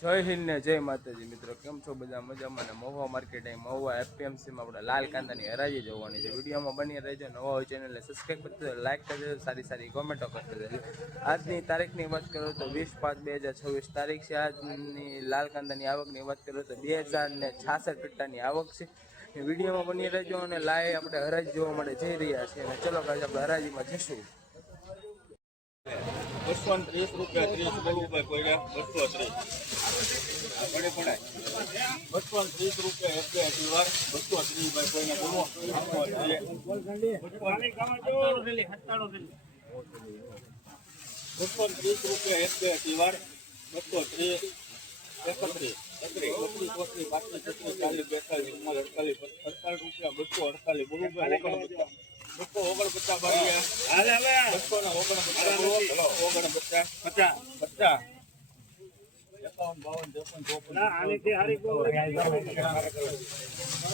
જય હિન્દ ને જય માતાજી મિત્રો, કેમ છો બધા? મજામાં ને? મહુવા માર્કેટ મહુવા એપીએમસીમાં આપણે લાલ કાંદાની હરાજી જોવાની છે. વિડીયોમાં બની રહેજો. નવા હોય ચેનલને સબસ્ક્રાઈબ કરી દેજો, લાઈક કરી દેજો, સારી સારી કોમેન્ટો કરી દેજો. આજની તારીખની વાત કરું તો 20/5/2026 તારીખ છે. આજની લાલ કાંદાની આવકની વાત કરું તો 2066 કટ્ટાની આવક છે. વિડીયોમાં બની રહેજો અને લાઈવ આપણે હરાજી જોવા માટે જઈ રહ્યા છીએ. અને ચલો ગાઈસ આપણે હરાજીમાં જઈશું. 230 રૂપિયા 30 બોલવું ભાઈ કોઈ 230 પડે પડે 230 રૂપિયા 81 વાર 230 ભાઈ કોઈને બોલવો 230 રૂપિયા 81 વાર 230 31 રૂપિયા 248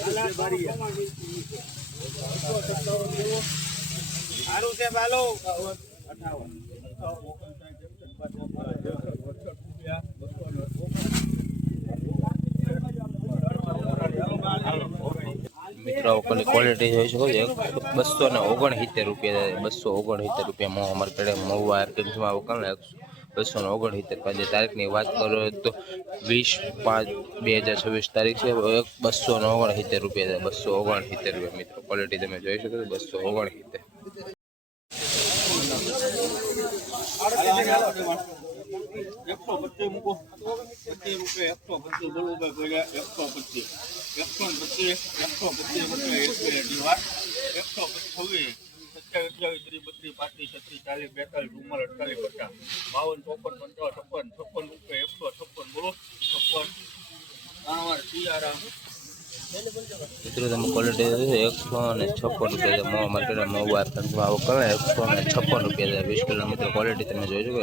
249 બારીયા મિત્રો क्वालिटी જોઈ શકો છો 269 રૂપિયા 269 રૂપિયા મહુવા માર્કેટ મહુવા એપીએમસીમાં વકલ 269 પાંચ તારીખની વાત કરો તો 20/5/2026 તારીખ છે. 269 રૂપિયા 269 રૂપિયા મિત્રો ક્વોલિટી તમે જોઈ શકો છો 269 125 મૂકો 25 રૂપિયા 125 બોલવું ભાઈ 125 125 125 વાર 126 27 32 35 40 48 રૂપિયા 156 બોલો 56 મિત્રો તમે ક્વોલિટી 156 રૂપિયા મહુવા માર્કેટ મહુવા એપીએમસીમાં વકલ 156 રૂપિયા 20 કિલો મિત્રો ક્વોલિટી તમે જોઈ શકો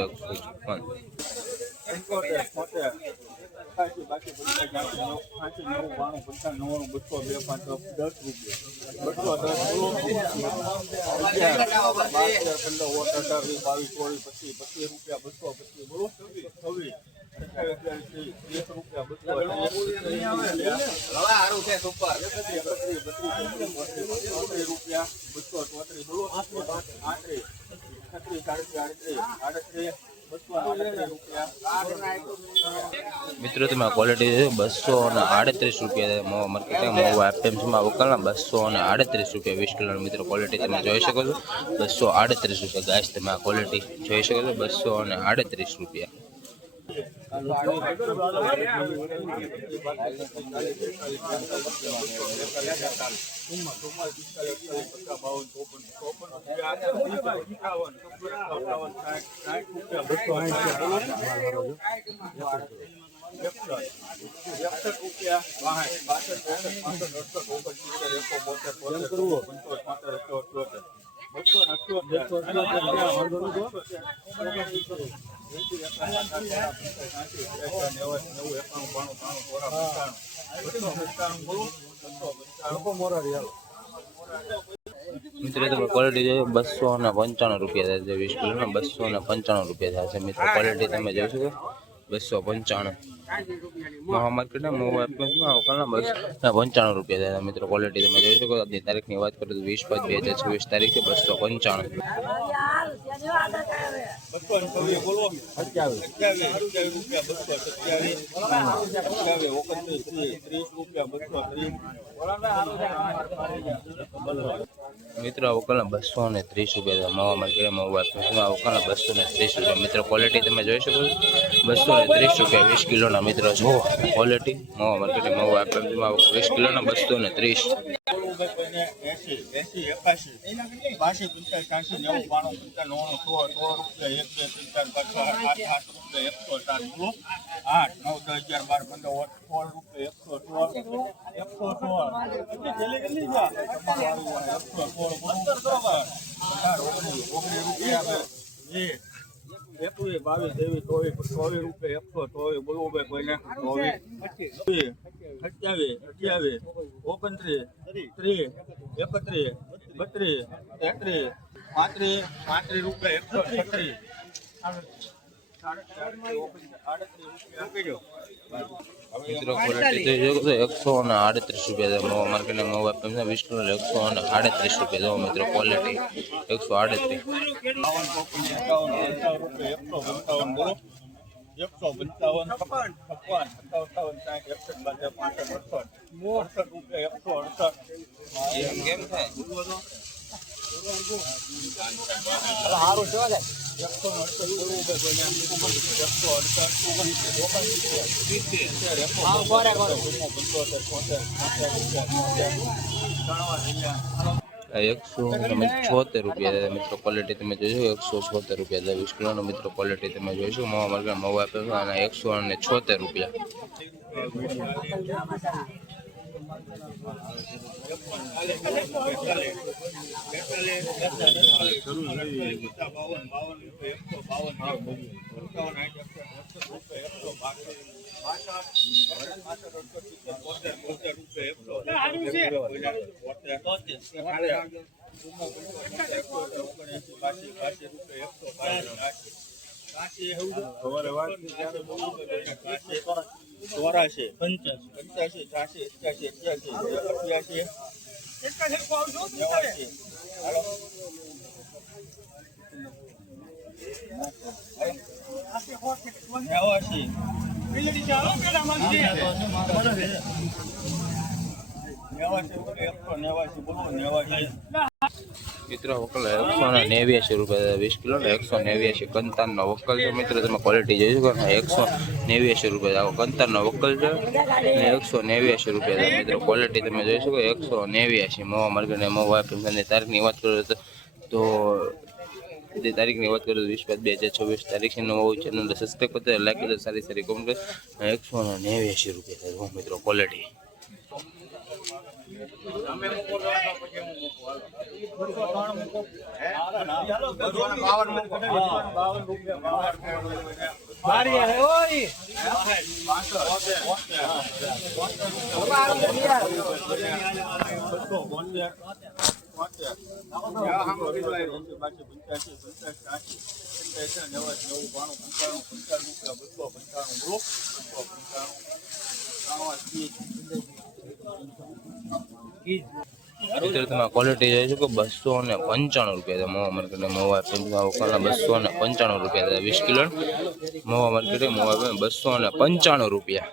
મિત્રો તમે ક્વોલિટી 238 રૂપિયા મહુવા માર્કેટ મહુવા એપીએમસીમાં વકલ 238 રૂપિયા 20 કિલો મિત્રો ક્વોલિટી તમે જોઈ શકો છો 238 રૂપિયા ગાઈસ તમે આ ક્વોલિટી જોઈ શકો છો 238 રૂપિયા મિત્રો તમે ક્વોલિટી જોઈએ 295 રૂપિયા 20 કિલો 295 રૂપિયા થશે મિત્રો ક્વોલિટી તમે જોઈ શકો 295 મહુવા માર્કેટ મહુવા એપીએમસીમાં વકલ 295 રૂપિયા થશે મિત્રો ક્વોલિટી તમે જોઈ શકો. આજની તારીખની વાત કરું તો 20/5/2026 તારીખ છે 295 મિત્રો વકલ 230 રૂપિયા મહુવા માર્કેટ મહુવા એપીએમસીમાં વકલ 230 રૂપિયા મિત્રો ક્વોલિટી તમે જોઈ શકો 230 રૂપિયા 20 કિલોના મિત્રો જો ક્વોલિટી મહુવા માર્કેટ મહુવા એપીએમસીમાં 20 કિલોના 230 21 22 23 24 રૂપિયા 124 બોલવું ભાઈ કોઈને 27 28 29 30 31 32 33 35 રૂપિયા 136 રૂપિયા મિત્રો ક્વોલિટી જોઈ શકો છો 138 રૂપિયા છે Mahuva market Mahuva FM 20 kilo 138 રૂપિયા જો મિત્રો ક્વોલિટી 138 કેમ થાય ₹176 રૂપિયા મિત્રો ક્વોલિટી તમે જોઈશો 176 રૂપિયા 20 કિલોનો મિત્રો ક્વોલિટી તમે જોઈશો મહુવા માર્કેટ મહુવા એફએમ અને 176 રૂપિયા ચોરાશી 85 86 88 88 મિત્રો વકલ 189 રૂપિયા 20 કિલો 189 કંતારનો વકલ છે મિત્રો તમે ક્વોલિટી જોઈ શકો 189 રૂપિયા કંતારનો વકલ છે અને 189 રૂપિયા મિત્રો ક્વોલિટી તમે જોઈ શકો 189 મહુવા માર્કેટ મહુવા એફએમની તારીખની વાત કરું તો તે તારીખની વાત કરું 20/5/2026 તારીખ છે નવો ચેનલ સબસ્ક્રાઈબ કરજો લાઈક કરજો સારી સારી કોમેન્ટ 189 રૂપિયા મિત્રો ક્વોલિટી મિત્રો તમે ક્વોલિટી જોઈ શકો 295 રૂપિયા મહુવા માર્કેટ મહુવા વકલના 295 રૂપિયા 20 કિલો મહુવા માર્કેટ મહુવા 295 રૂપિયા